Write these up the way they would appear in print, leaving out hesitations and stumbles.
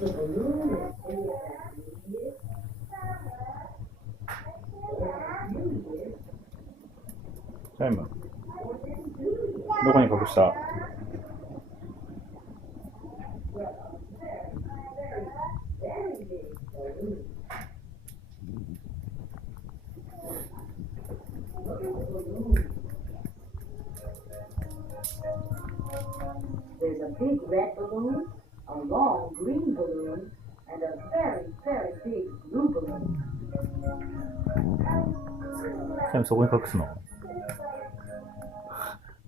チャイム、どこに隠した？There's a big red balloon, a long green balloon, and a very, very big blue balloon. チャイム、そこに隠すの？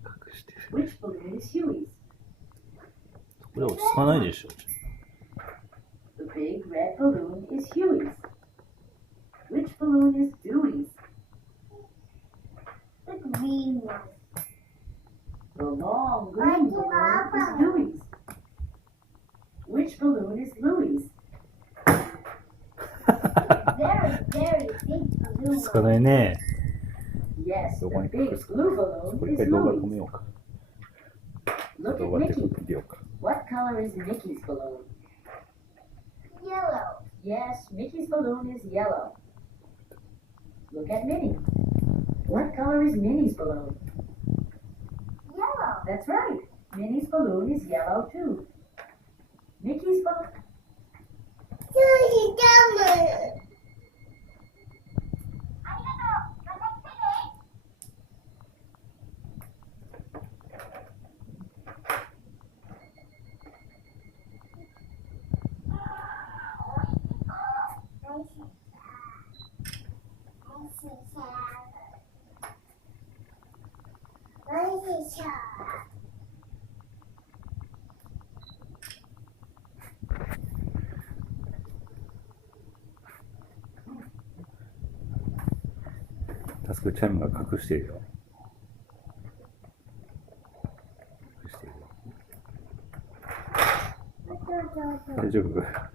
隠してる。Which balloon is Huey's? そこで落ち着かないでしょ。The big red balloon is Huey's. Which balloon is Dewey's? The green one. The long green balloon is Dewey's. Which balloon is Louie's? Very, very big 落 balloon. ち着かないね。 Yes, どこ the に big 隠すか。 blue こ balloon れ一 is 回動画止 Louie's. めようか。 Look 動 at 画って Mickey. 撮ってようか。 What color is Mickey's balloon? Yellow. Yes, Mickey's balloon is yellow. Look at Minnie. What color is Minnie's balloon? Yellow. That's right. Minnie's balloon is yellow too. Mickey's balloon. Susie Dummer. ありがとう。また来てね。タスクチャイムが隠してるよ。隠してるよ。大丈夫？